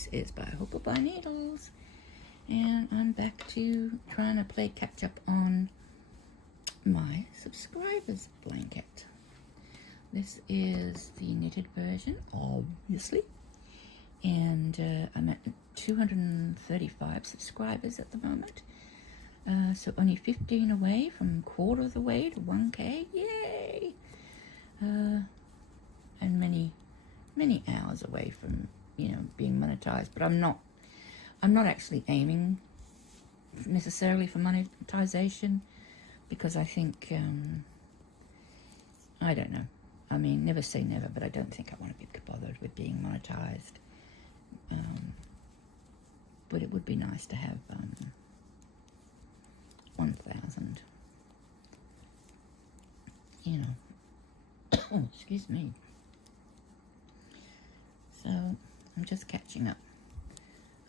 This is by Hook or by Needles, and I'm back to trying to play catch up on my subscribers blanket. This is the knitted version, obviously, and I'm at 235 subscribers at the moment, so only 15 away from quarter of the way to 1K. Yay! And many hours away from being monetized, but I'm not actually aiming necessarily for monetization, because I think I don't know, I mean, never say never, but I don't think I want to be bothered with being monetized. But it would be nice to have 1,000, excuse me. So I'm just catching up.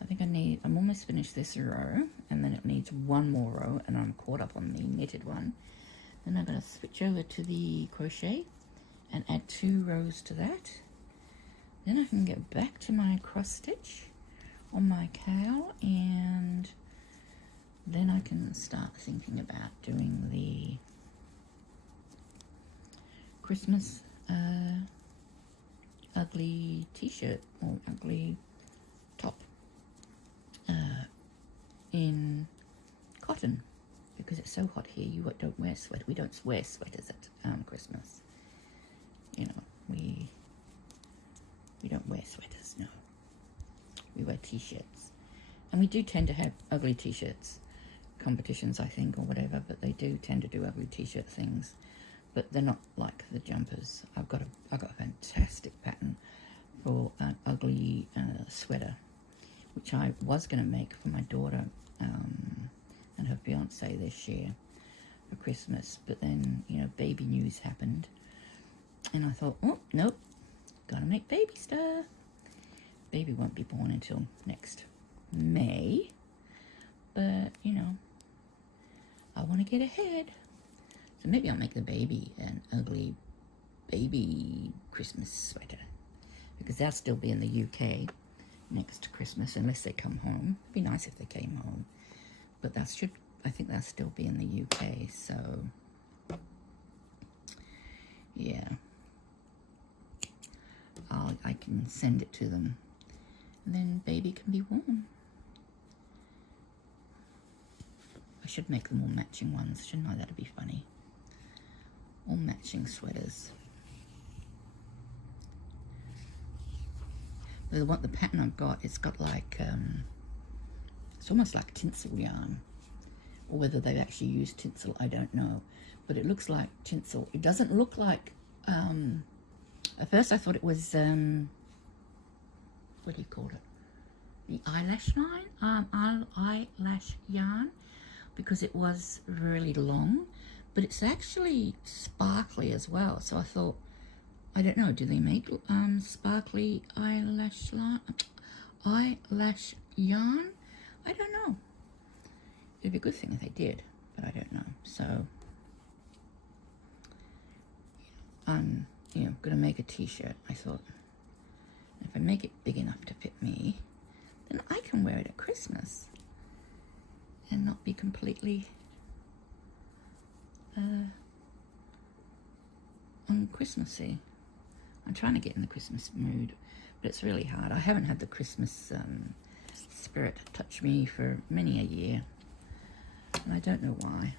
I think I'm almost finished this row, and then it needs one more row, and I'm caught up on the knitted one. Then I'm going to switch over to the crochet and add 2 rows to that. Then I can get back to my cross stitch on my cowl, and then I can start thinking about doing the Christmas ugly t-shirt or ugly top in cotton, because it's so hot here. You don't wear sweat. We don't wear sweaters at Christmas. We don't wear sweaters. No, we wear t-shirts, and we do tend to have ugly t-shirts competitions, I think, or whatever. But they do tend to do ugly t-shirt things. But they're not like the jumpers. I got a fantastic pattern for an ugly sweater, which I was going to make for my daughter and her fiance this year for Christmas. But then, baby news happened, and I thought, oh, nope, gotta make baby stuff. Baby won't be born until next May, but, I want to get ahead. So maybe I'll make the baby an ugly baby Christmas sweater, because they'll still be in the UK next Christmas unless they come home. It'd be nice if they came home, but I think they'll still be in the UK. So yeah, I can send it to them, and then baby can be warm. I should make them all matching ones, shouldn't I? That'd be funny. All matching sweaters. The pattern I've got, it's got like, it's almost like tinsel yarn, or whether they've actually used tinsel, I don't know, but it looks like tinsel. It doesn't look like, at first I thought it was, what do you call it? The eyelash line, eyelash yarn, because it was really long. But it's actually sparkly as well. So I thought, I don't know, do they make sparkly eyelash yarn? I don't know. It'd be a good thing if they did, but I don't know. So I'm, gonna make a t-shirt. I thought, if I make it big enough to fit me, then I can wear it at Christmas and not be completely Christmassy. I'm trying to get in the Christmas mood, but it's really hard. I haven't had the Christmas spirit touch me for many a year, and I don't know why.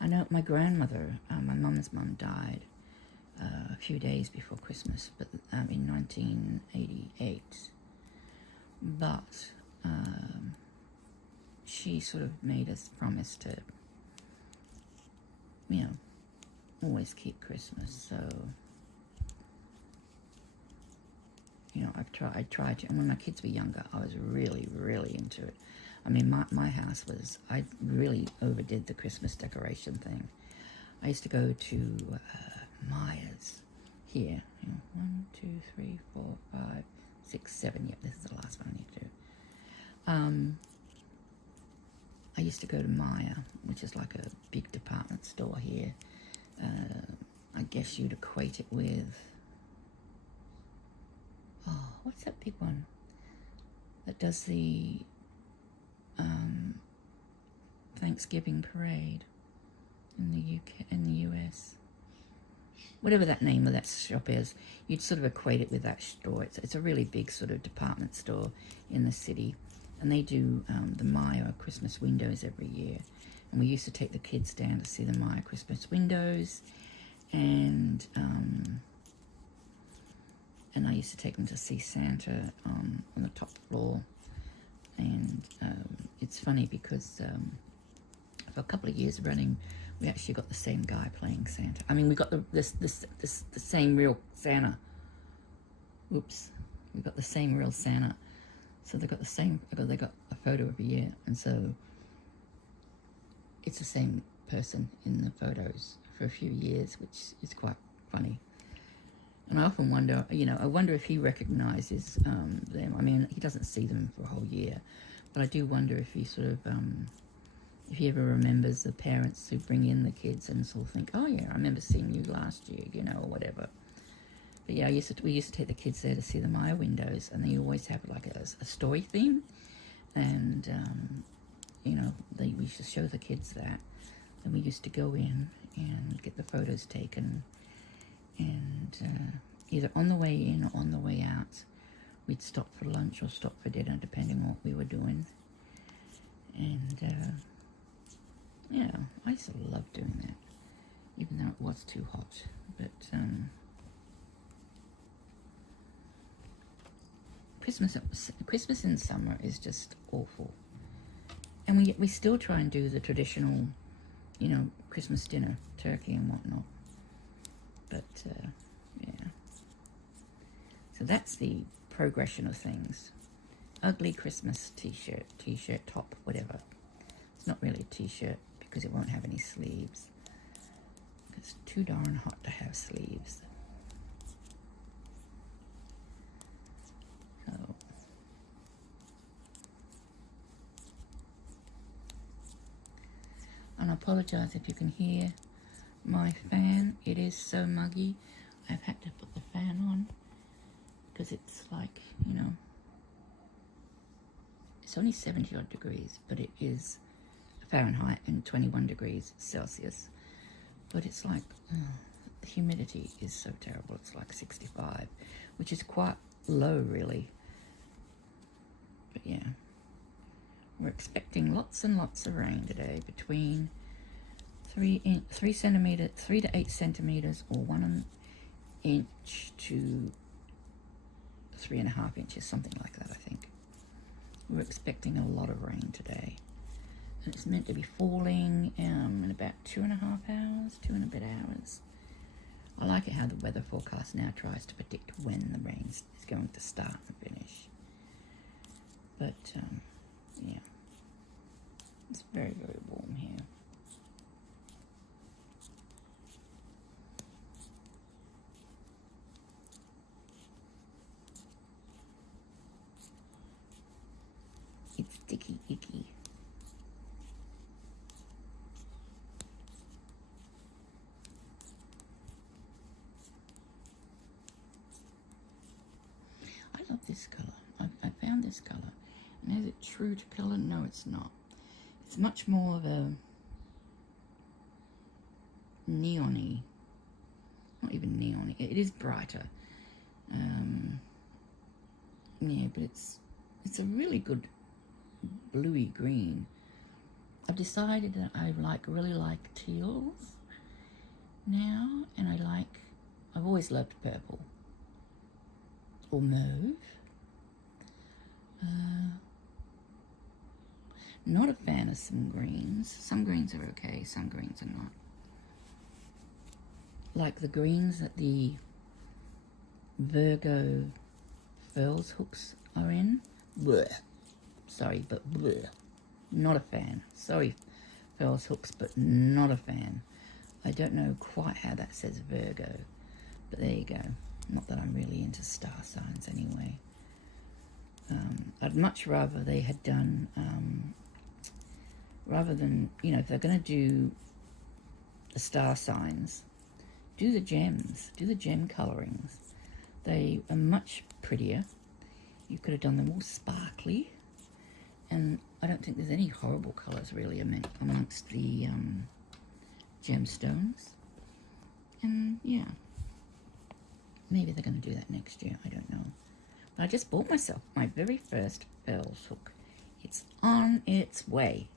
I know my grandmother, my mum's mum, died a few days before Christmas, but in 1988. But she sort of made us promise to, always keep Christmas. So, I tried to, and when my kids were younger, I was really, really into it. I mean, my house was, I really overdid the Christmas decoration thing. I used to go to Myers here. 1, 2, 3, 4, 5, 6, 7. Yep, this is the last one I need to do. I used to go to Myer, which is like a big department store here. I guess you'd equate it with, what's that big one? that does the Thanksgiving parade in the UK, in the US. Whatever that name of that shop is, you'd sort of equate it with that store. It's a really big sort of department store in the city, and they do the Maya Christmas windows every year. And we used to take the kids down to see the Maya Christmas windows, and I used to take them to see Santa on the top floor. And it's funny because for a couple of years running, we actually got the same guy playing Santa. I mean, we got the same real Santa. Whoops, we got the same real Santa. So they got the same. They got a photo every year, and so it's the same person in the photos for a few years, which is quite funny. And I often wonder, I wonder if he recognizes them. I mean, he doesn't see them for a whole year, but I do wonder if he sort of, if he ever remembers the parents who bring in the kids and sort of think, oh yeah, I remember seeing you last year, or whatever. But yeah, we used to take the kids there to see the Maya windows, and they always have like a story theme, and we used to show the kids that, and we used to go in and get the photos taken. And either on the way in or on the way out, we'd stop for lunch or stop for dinner, depending on what we were doing. And yeah, I used to love doing that, even though it was too hot. But Christmas in summer is just awful, and we still try and do the traditional, Christmas dinner, turkey and whatnot. But yeah, so that's the progression of things. Ugly Christmas t-shirt, top, whatever. It's not really a t-shirt because it won't have any sleeves. It's too darn hot to have sleeves. So and I apologize if you can hear my fan. It is so muggy. I've had to put the fan on because it's like, it's only 70 odd degrees, but it is Fahrenheit and 21 degrees Celsius. But it's like, the humidity is so terrible. It's like 65, which is quite low really. But yeah, we're expecting lots and lots of rain today, between 3 to 8 centimeters, or 1 inch to 3.5 inches, something like that, I think. We're expecting a lot of rain today, and it's meant to be falling in about 2.5 hours, 2 and a bit hours. I like it how the weather forecast now tries to predict when the rain is going to start and finish. But yeah, it's very, very warm here. It's sticky icky. I love this colour. I found this colour. And is it true to colour? No, it's not. It's much more of a neon-y. Not even neon-y. It is brighter. Yeah, but it's a really good bluey green. I've decided that I really like teals now, and I've always loved purple or mauve. Not a fan of some greens. Some greens are okay, some greens are not. Like the greens that the Virgo furls hooks are in. Blech. Sorry, but bleh. Not a fan. Sorry, furls hooks, but not a fan. I don't know quite how that says Virgo, but there you go. Not that I'm really into star signs anyway. I'd much rather they had done, rather than, if they're going to do the star signs, do the gems, do the gem colorings. They are much prettier, You could have done them all sparkly. And I don't think there's any horrible colours really amongst the gemstones. And yeah, maybe they're going to do that next year. I don't know. But I just bought myself my very first pearls hook. It's on its way.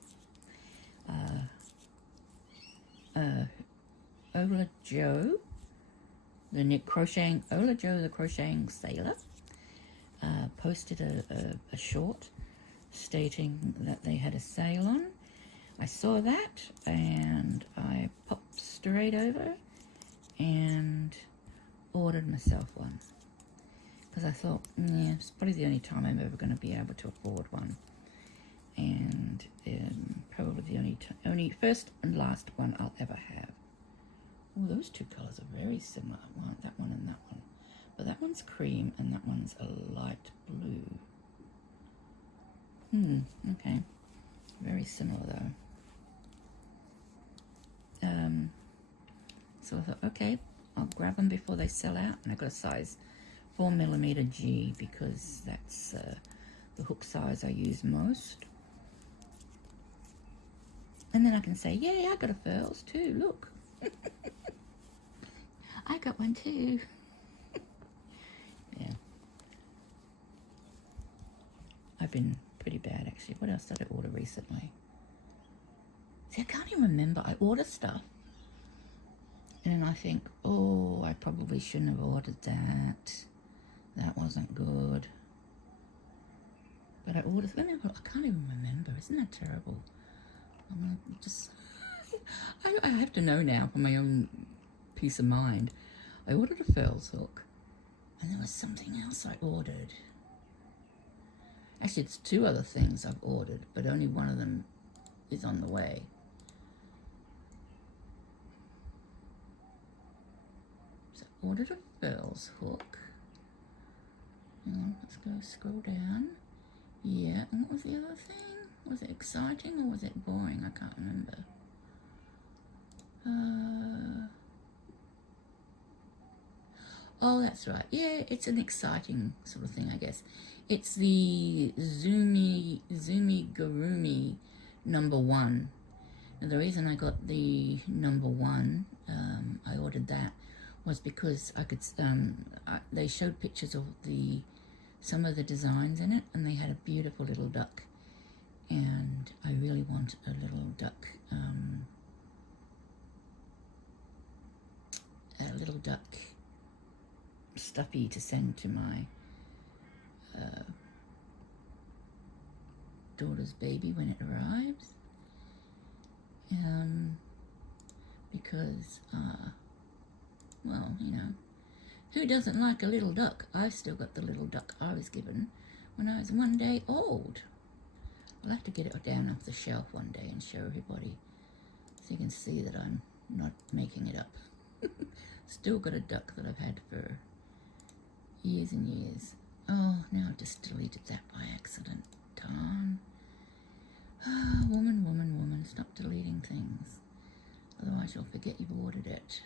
Ola Joe, the crocheting sailor, posted a short stating that they had a sale on. I saw that and I popped straight over and ordered myself one, because I thought, yeah, it's probably the only time I'm ever going to be able to afford one, and probably the only first and last one I'll ever have. Oh, those two colours are very similar. That one and that one, but that one's cream and that one's a light blue. Okay. Very similar though. So I thought, okay, I'll grab them before they sell out. And I got a size 4mm G because that's the hook size I use most. And then I can say, yeah, I got a pearls too, look. I got one too. Yeah. I've been pretty bad actually. What else did I order recently? See, I can't even remember. I order stuff and then I think, oh, I probably shouldn't have ordered that. That wasn't good. But I ordered, I can't even remember. Isn't that terrible? I'm just, I have to know now for my own peace of mind. I ordered a pearls hook and there was something else I ordered. Actually, it's two other things I've ordered, but only one of them is on the way. So I ordered a pearls hook. Hang on, let's go scroll down. Yeah, and what was the other thing? Was it exciting or was it boring? I can't remember. Oh, that's right. Yeah, it's an exciting sort of thing, I guess. It's the Zumi Gurumi #1. Now, the reason I got the #1, I ordered that, was because I could. They showed pictures of some of the designs in it, and they had a beautiful little duck, and I really want a little duck. A little duck stuffy to send to my daughter's baby when it arrives, because well, you know, who doesn't like a little duck? I've still got the little duck I was given when I was 1 day old. I'll have to get it down off the shelf one day and show everybody so you can see that I'm not making it up. Still got a duck that I've had for years and years. Oh, now I just deleted that by accident. Darn. Ah, woman, stop deleting things. Otherwise you'll forget you've ordered it.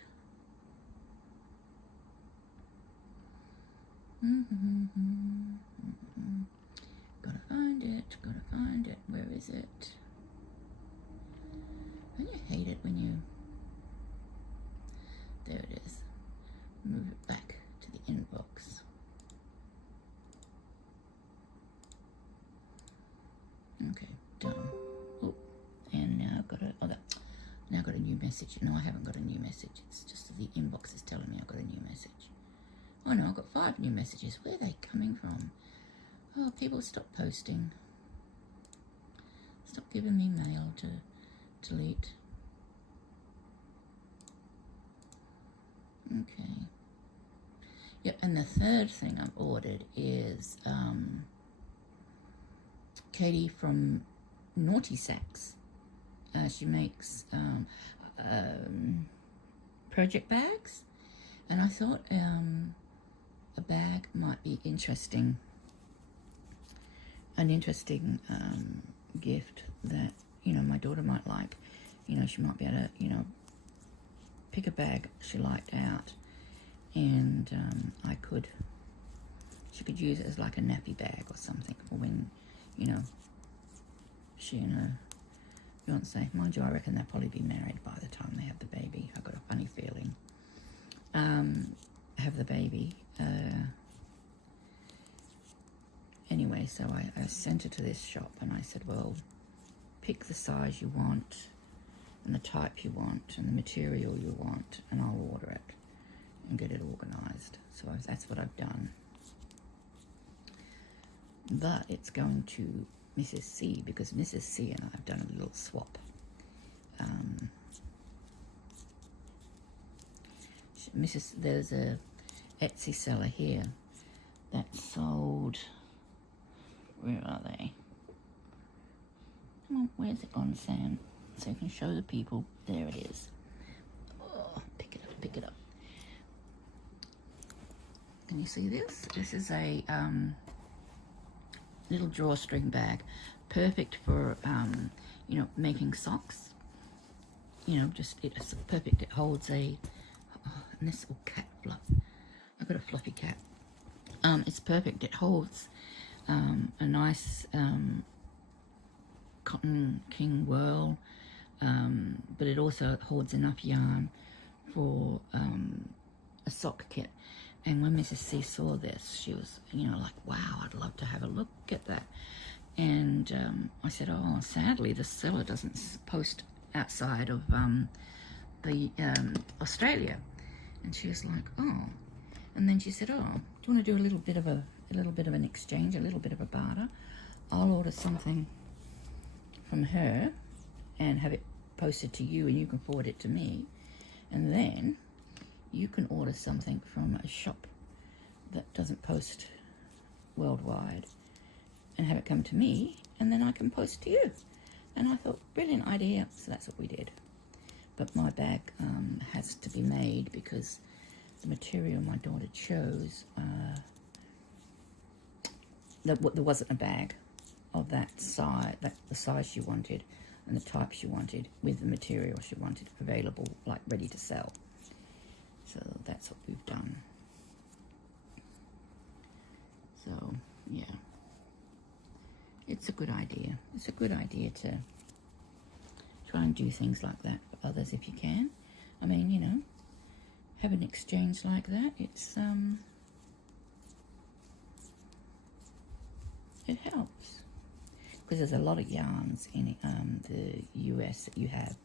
Gotta find it. Where is it? Don't you hate it when you... There it is. Move it back to the inbox. Okay, done. Oh, and now I've got now I've got a new message. No, I haven't got a new message. It's just that the inbox is telling me I've got a new message. Oh no, I've got 5 new messages. Where are they coming from? Oh, people, stop posting. Stop giving me mail to delete. Okay. Yep, and the third thing I've ordered is Katie from Naughty Sacks. She makes project bags, and I thought a bag might be interesting. An interesting gift that, you know, my daughter might like. You know, she might be able to, you know, pick a bag she liked out, and I could she could use it as like a nappy bag or something, or when, you know, she and her fiance, mind you, I reckon they'll probably be married by the time they have the baby. I've got a funny feeling. Have the baby. Anyway, so I sent her to this shop and I said, well, pick the size you want and the type you want and the material you want, and I'll order it and get it organised. So that's what I've done. But it's going to Mrs. C, because Mrs. C and I have done a little swap. There's a Etsy seller here that sold, where are they? Come on, where's it gone, Sam? So you can show the people. There it is. Oh, pick it up, pick it up. Can you see this? This is a little drawstring bag, perfect for you know, making socks. You know, just it's perfect. It holds a and this little cat fluff. I've got a fluffy cat. It's perfect. It holds a nice cotton king whirl, but it also holds enough yarn for a sock kit. And when Mrs. C saw this, she was, you know, like, wow, I'd love to have a look at that. And I said, oh, sadly, the seller doesn't post outside of the Australia. And she was like, oh. And then she said, oh, do you want to do a little bit of an exchange, a little bit of a barter? I'll order something from her and have it posted to you, and you can forward it to me. And then you can order something from a shop that doesn't post worldwide and have it come to me, and then I can post to you. And I thought, brilliant idea. So that's what we did. But my bag has to be made because the material my daughter chose, there wasn't a bag of that size, the size she wanted and the type she wanted with the material she wanted available, like ready to sell. So that's what we've done. So, yeah. It's a good idea. It's a good idea to try and do things like that for others if you can. I mean, you know, have an exchange like that. It's, it helps. Because there's a lot of yarns in the US that you have.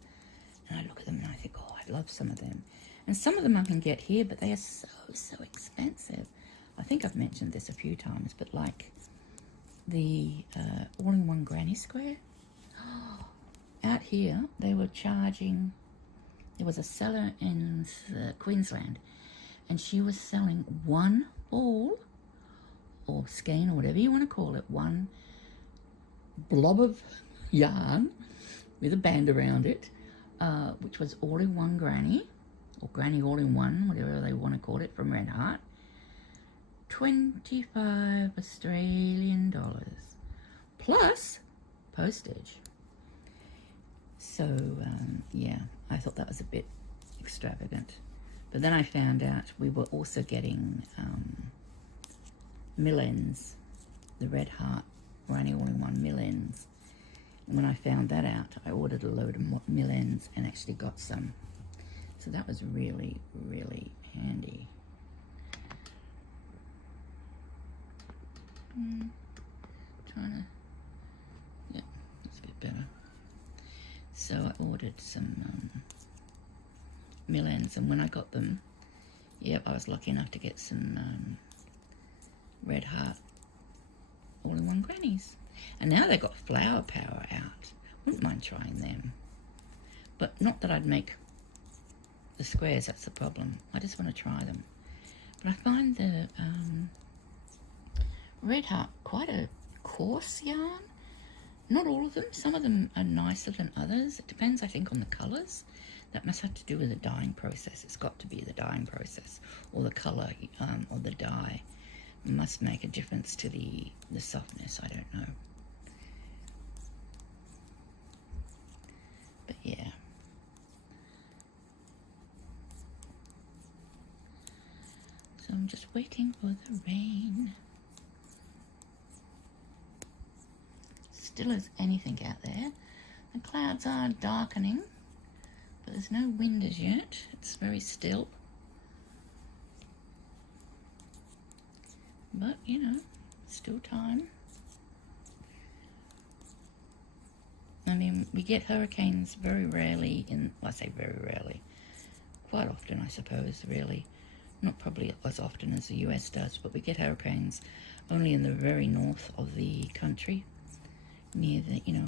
And I look at them and I think, oh, I'd love some of them. And some of them I can get here, but they are so expensive. I think I've mentioned this a few times, but like the all-in-one granny square, out here they were charging, there was a seller in Queensland, and she was selling one ball or skein or whatever you want to call it, one blob of yarn with a band around it, which was all-in-one granny, or granny all-in-one, whatever they want to call it, from Red Heart. 25 Australian dollars plus postage. So yeah, I thought that was a bit extravagant. But then I found out we were also getting millends, the Red Heart Granny all-in-one millends. And when I found that out, I ordered a load of millends and actually got some. So that was really, really handy. Trying to, yeah, that's a bit better. So I ordered some millends, and when I got them, yep, I was lucky enough to get some Red Heart all-in-one grannies. And now they've got Flower Power out. Wouldn't mind trying them. But not that I'd make the squares, that's the problem. I just want to try them. But I find the Red Heart quite a coarse yarn. Not all of them. Some of them are nicer than others. It depends, I think, on the colours. That must have to do with the dyeing process. It's got to be the dyeing process, or the colour of the dye must make a difference to the softness. I don't know. But yeah. So I'm just waiting for the rain. still as anything out there. The clouds are darkening, but there's no wind as yet. It's very still. But, you know, still time. I mean, we get hurricanes very rarely well, I say very rarely. Quite often, I suppose, really. Not probably as often as the US does, but we get hurricanes only in the very north of the country, near the, you know,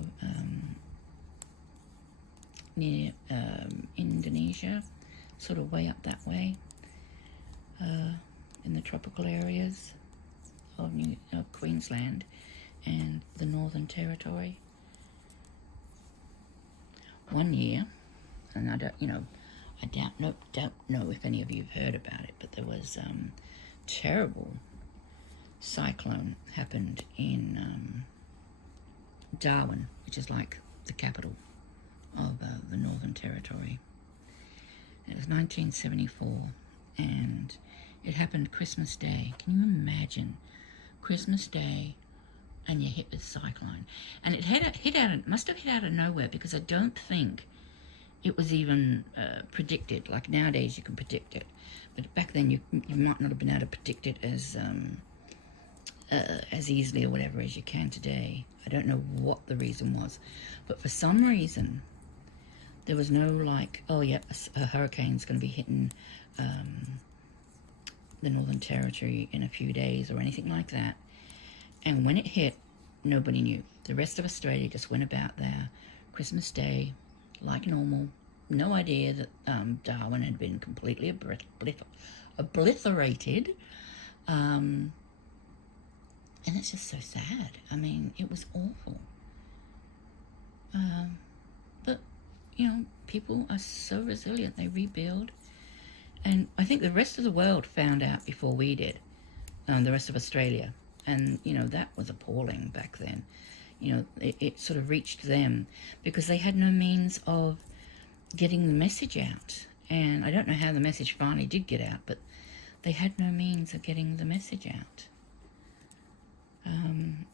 near Indonesia, sort of way up that way, in the tropical areas of Queensland and the Northern Territory. One year, and I don't, you know, I don't know if any of you have heard about it, but there was terrible cyclone happened in Darwin, which is like the capital of the Northern Territory. It was 1974, and it happened Christmas Day. Can you imagine Christmas Day and you're hit with cyclone? And it must have hit out of nowhere, because I don't think it was even predicted. Like nowadays you can predict it, but back then you might not have been able to predict it as easily or whatever as you can today. I don't know what the reason was, but for some reason there was no like, oh yeah, a hurricane's going to be hitting the Northern Territory in a few days or anything like that. And when it hit, nobody knew. The rest of Australia just went about their Christmas Day like normal. No idea that Darwin had been completely obliterated. And it's just so sad. I mean, it was awful. But, you know, people are so resilient. They rebuild. And I think the rest of the world found out before we did, the rest of Australia. And, you know, that was appalling back then. You know, it sort of reached them because they had no means of getting the message out. And I don't know how the message finally did get out, but they had no means of getting the message out.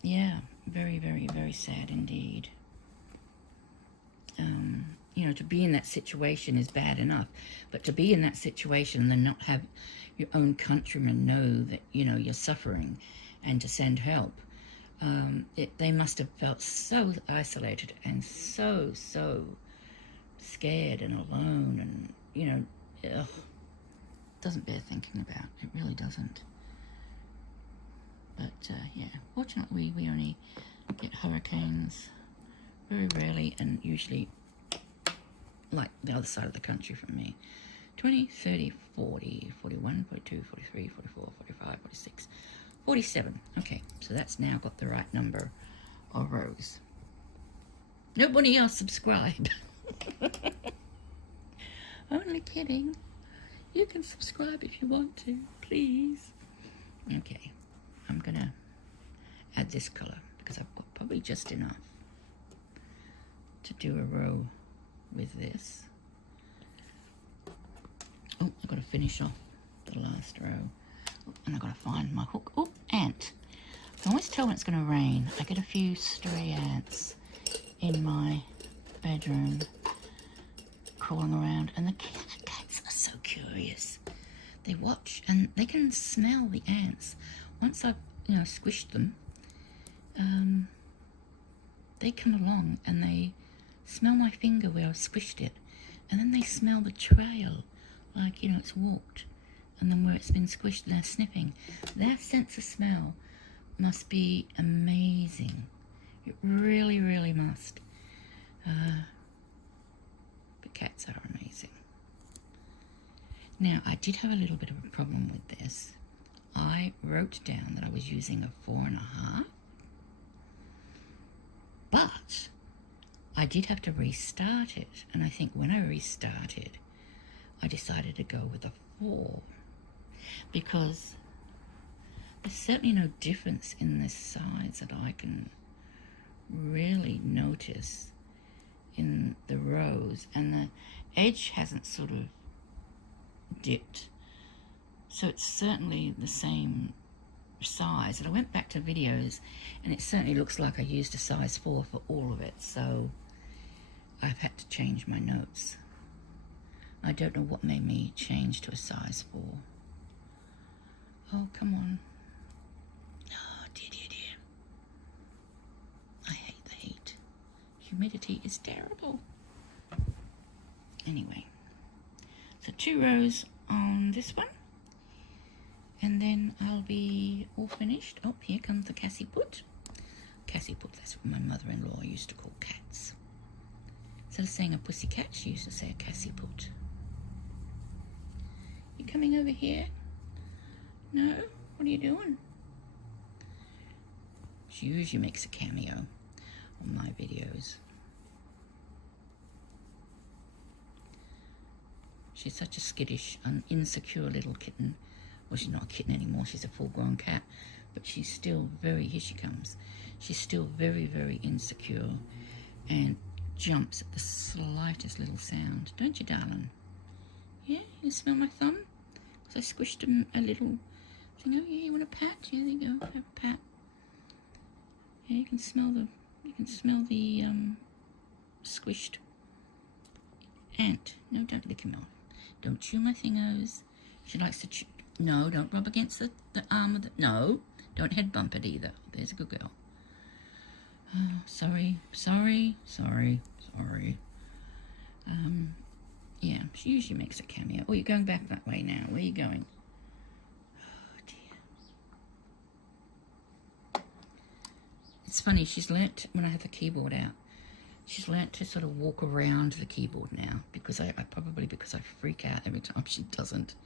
Yeah, very, very, very sad indeed. You know, to be in that situation is bad enough, but to be in that situation and not have your own countrymen know that, you know, you're suffering and to send help, they must have felt so isolated and so scared and alone, and, you know, ugh, doesn't bear thinking about. It really doesn't. But, yeah, fortunately we only get hurricanes very rarely, and usually like the other side of the country from me. 20, 30, 40, 41, 42, 43, 44, 45, 46, 47. Okay, so that's now got the right number of rows. Nobody else subscribe. Only kidding. You can subscribe if you want to, please. Okay, I'm gonna add this color because I've got probably just enough to do a row with this. Oh, I've got to finish off the last row. And I've got to find my hook. Oh, ant. I can always tell when it's going to rain. I get a few stray ants in my bedroom crawling around. And the cats are so curious. They watch and they can smell the ants. Once I've, you know, squished them, they come along and they smell my finger where I've squished it. And then they smell the trail, like, you know, it's walked. And then where it's been squished, they're sniffing. Their sense of smell must be amazing. It really, really must. But cats are amazing. Now, I did have a little bit of a problem with this. I wrote down that I was using a 4.5, but I did have to restart it. And I think when I restarted, I decided to go with a 4, because there's certainly no difference in the size that I can really notice in the rows, and the edge hasn't sort of dipped, so it's certainly the same size, and I went back to videos, and it certainly looks like I used a size 4 for all of it, so I've had to change my notes. I don't know what made me change to a size 4. Oh, come on. Oh, dear, dear, dear. I hate the heat. Humidity is terrible. Anyway, so 2 rows on this one, and then I'll be all finished. Oh, here comes the Cassie put. Cassie put, that's what my mother-in-law used to call cats. Instead of saying a pussy cat, she used to say a Cassie put. You coming over here? No? What are you doing? She usually makes a cameo on my videos. She's such a skittish, insecure little kitten. Well, she's not a kitten anymore. She's a full-grown cat. But she's still very, here she comes. She's still very, very insecure and jumps at the slightest little sound. Don't you, darling? Yeah? You smell my thumb? Because I squished a little thing. Oh, yeah, you want a pat? Yeah, there you go. Have a pat. Yeah, you can smell the squished ant. No, don't lick him off. Don't chew my fingers. She likes to chew. No, don't rub against the arm of the... No, don't head bump it either. There's a good girl. Oh, sorry. Yeah, she usually makes a cameo. Oh, you're going back that way now. Where are you going? Oh, dear. It's funny, she's learnt, when I have the keyboard out, she's learnt to sort of walk around the keyboard now, because I freak out every time she doesn't.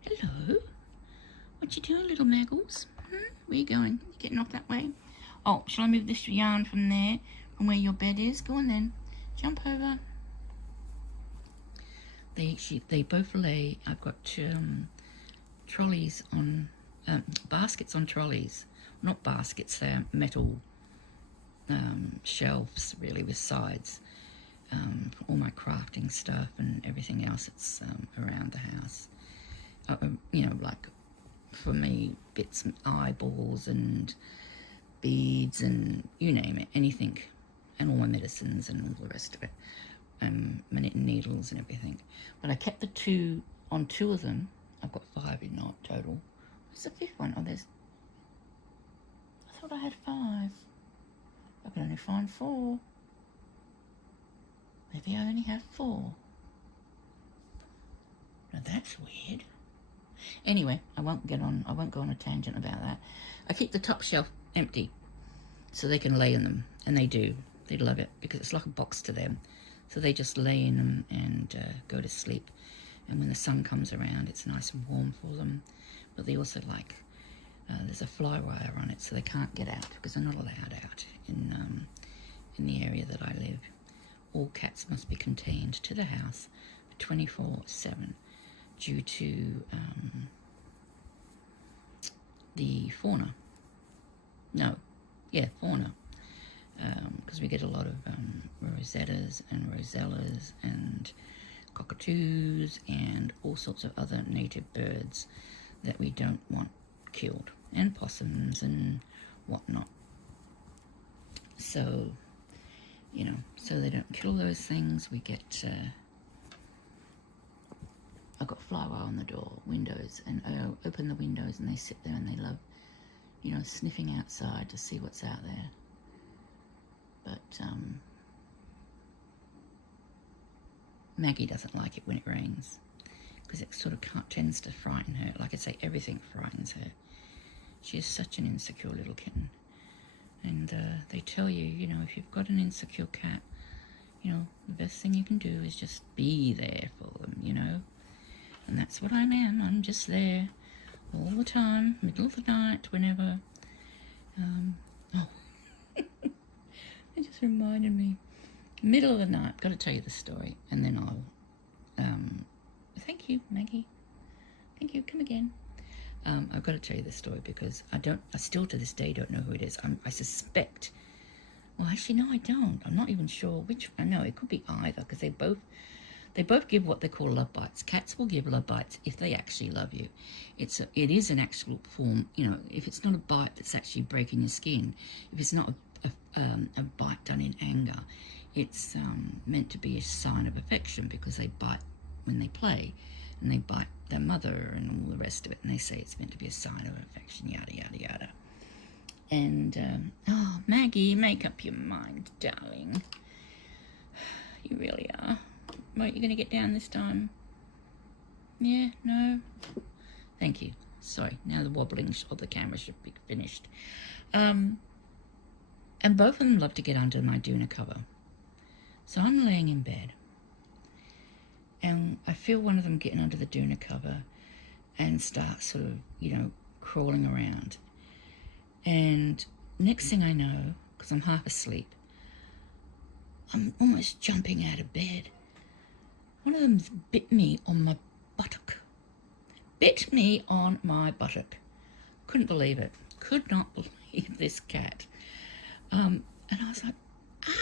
Hello? What you doing, little Maggles? Where you going? You getting off that way? Oh, shall I move this yarn from there, from where your bed is? Go on then. Jump over. They both lay. I've got trolleys on, baskets on trolleys. Not baskets, they're metal shelves, really, with sides. For all my crafting stuff and everything else that's around the house. You know, like, for me, bits, eyeballs and beads and you name it, anything. And all my medicines and all the rest of it. My knitting needles and everything. But I kept the 2 on 2 of them. I've got 5 in not total. What's the 5th one? Oh, there's... I thought I had 5. I can only find 4. Maybe I only have 4. Now that's weird. Anyway, I won't go on a tangent about that. I keep the top shelf empty so they can lay in them, and they do. They love it because it's like a box to them. So they just lay in them and go to sleep. And when the sun comes around, it's nice and warm for them. But they also like, there's a fly wire on it, so they can't get out because they're not allowed out in the area that I live. All cats must be contained to the house 24/7 due to the fauna. Fauna. Because we get a lot of rosettas and rosellas and cockatoos and all sorts of other native birds that we don't want killed, and possums and whatnot. So, you know, so they don't kill those things. We get, I've got flywire on the door, windows, and I open the windows and they sit there and they love, you know, sniffing outside to see what's out there. But Maggie doesn't like it when it rains because it sort of tends to frighten her. Like I say, everything frightens her. She is such an insecure little kitten. And they tell you, you know, if you've got an insecure cat, you know, the best thing you can do is just be there for them, you know. And that's what I am. I'm just there all the time, middle of the night, whenever. It just reminded me. Middle of the night, got to tell you the story, and then I'll, thank you, Maggie. Thank you, come again. I've got to tell you this story because I still to this day don't know who it is. I suspect, well, actually, no, I don't. I'm not even sure which, I know it could be either because they're They both give what they call love bites. Cats will give love bites if they actually love you. It is an actual form, you know, if it's not a bite that's actually breaking your skin, if it's not a bite done in anger, it's meant to be a sign of affection, because they bite when they play, and they bite their mother and all the rest of it, and they say it's meant to be a sign of affection, yada, yada, yada. And, oh, Maggie, make up your mind, darling. You really are. Right, you're going to get down this time? Yeah? No? Thank you. Sorry, now the wobbling of the camera should be finished. And both of them love to get under my doona cover. So I'm laying in bed, and I feel one of them getting under the doona cover and start sort of, you know, crawling around. And next thing I know, because I'm half asleep, I'm almost jumping out of bed. One of them bit me on my buttock. Bit me on my buttock. Couldn't believe it. Could not believe this cat. And I was like,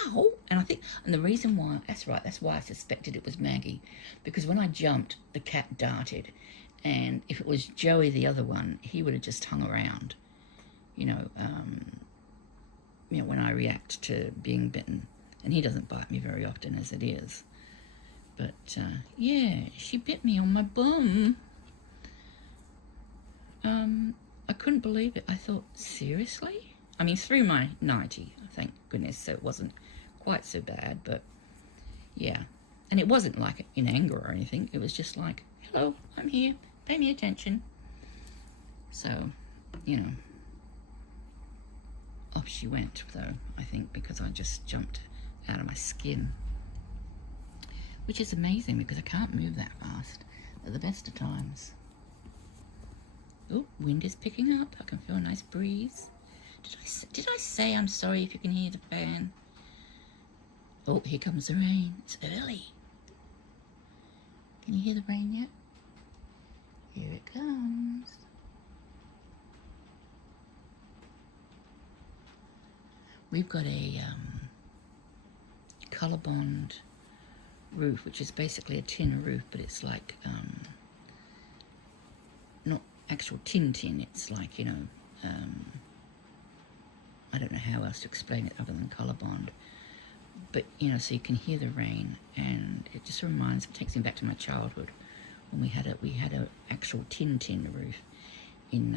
ow. And the reason why, that's right, that's why I suspected it was Maggie. Because when I jumped, the cat darted. And if it was Joey, the other one, he would have just hung around. You know, when I react to being bitten. And he doesn't bite me very often as it is. But, yeah, she bit me on my bum. I couldn't believe it. I thought, seriously? I mean, through my nightie, thank goodness, so it wasn't quite so bad, but, yeah. And it wasn't like in anger or anything. It was just like, hello, I'm here. Pay me attention. So, you know, off she went, though, I think, because I just jumped out of my skin. Which is amazing, because I can't move that fast at the best of times. Oh, wind is picking up. I can feel a nice breeze. Did I say I'm sorry if you can hear the fan? Oh, here comes the rain. It's early. Can you hear the rain yet? Here it comes. We've got a Colorbond roof, which is basically a tin roof, but it's like not actual tin, it's like, you know, I don't know how else to explain it other than Colorbond, but, you know, so you can hear the rain, and it just takes me back to my childhood when we had a actual tin roof in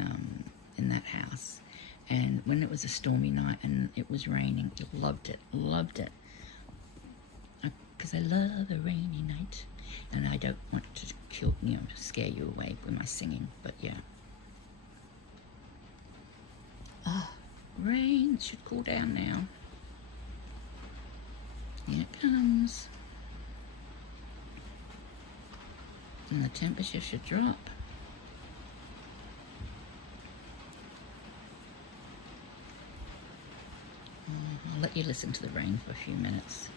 that house. And when it was a stormy night and it was raining, I loved it. Because I love a rainy night, and I don't want to scare you away with my singing, but yeah. Ah, rain should cool down now. Here it comes. And the temperature should drop. I'll let you listen to the rain for a few minutes.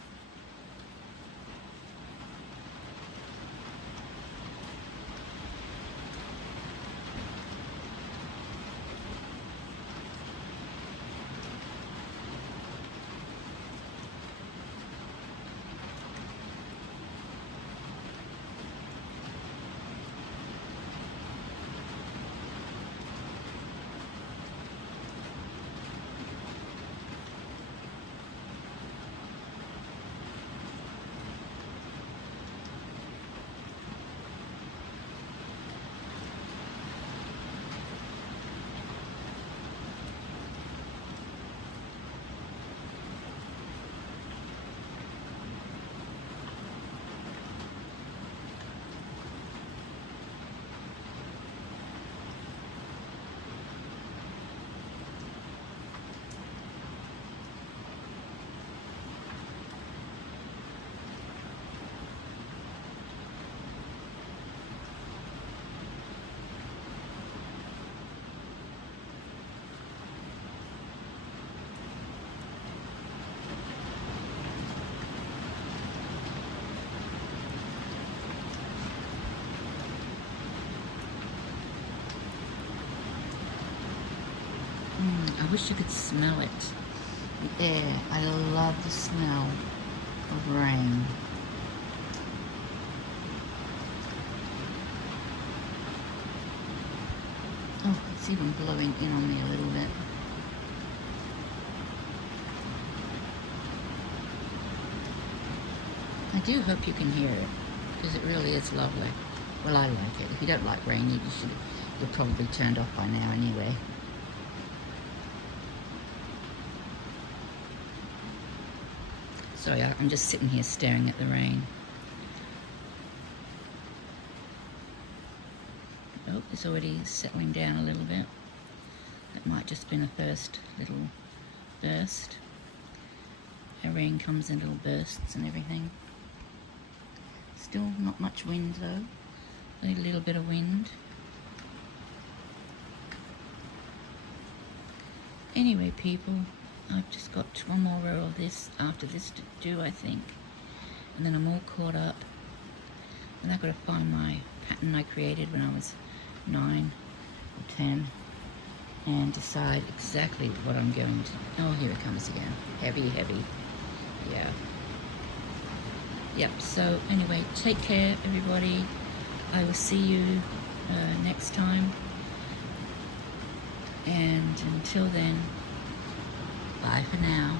I wish you could smell it. The air. I love the smell of rain. Oh, it's even blowing in on me a little bit. I do hope you can hear it, because it really is lovely. Well, I like it. If you don't like rain, you're probably turned off by now anyway. Sorry, I'm just sitting here staring at the rain. Oh, it's already settling down a little bit. That might just been a first little burst. The rain comes in little bursts and everything. Still not much wind though. Only a little bit of wind. Anyway, people, I've just got one more row of this after this to do, I think. And then I'm all caught up. And I've got to find my pattern I created when I was 9 or 10 and decide exactly what I'm going to... Oh, here it comes again. Heavy, heavy. Yeah. Yep, so anyway, take care, everybody. I will see you next time. And until then, bye for now.